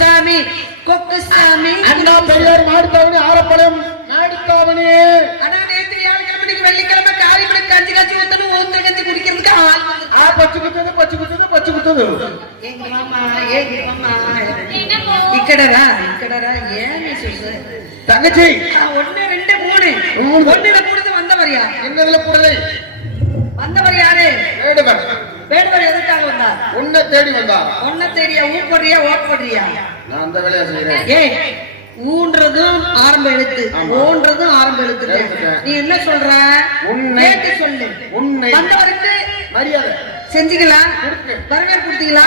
குப்புசாமி கொக்குசாமி அண்ணா பெரியார் மாடுத்தாவணி ஆரப்பாளையம் மாடுத்தாவணி. ஆனா நேத்து வியாழக்கிழமை வெள்ளிக்கிழமை காரிமணி கஞ்சி காய்ச்சி ஊத்தணும் ஊத்த கஞ்சி குடிக்கிறதுக்கு ஆள் பச்சு குத்தது எங்க மாமா இக்கடரா ஏன் சொல்லு தங்கச்சி 1 2 3 ஒண்ணுல கூடது வந்தவரியா என்னதுல கூடலை வந்தவர் யாரு வேடுவர் எதுக்காக வந்தார் உன்னை தேடி வந்தா உன்னை தேடியா ஊப்படுறியா ஓட் போடுறியா நான் அந்த வேலையை செய்யறேன் ஏய் ஊன்றதும் ஆரம்ப எழுத்து ஓன்றதும் ஆரம்ப எழுத்து நீ என்ன சொல்ற உன்னை சொல்லு உன்னை வந்தவருக்கு மரியாதை செஞ்சீங்களா வரவேற்பு கொடுத்தீங்களா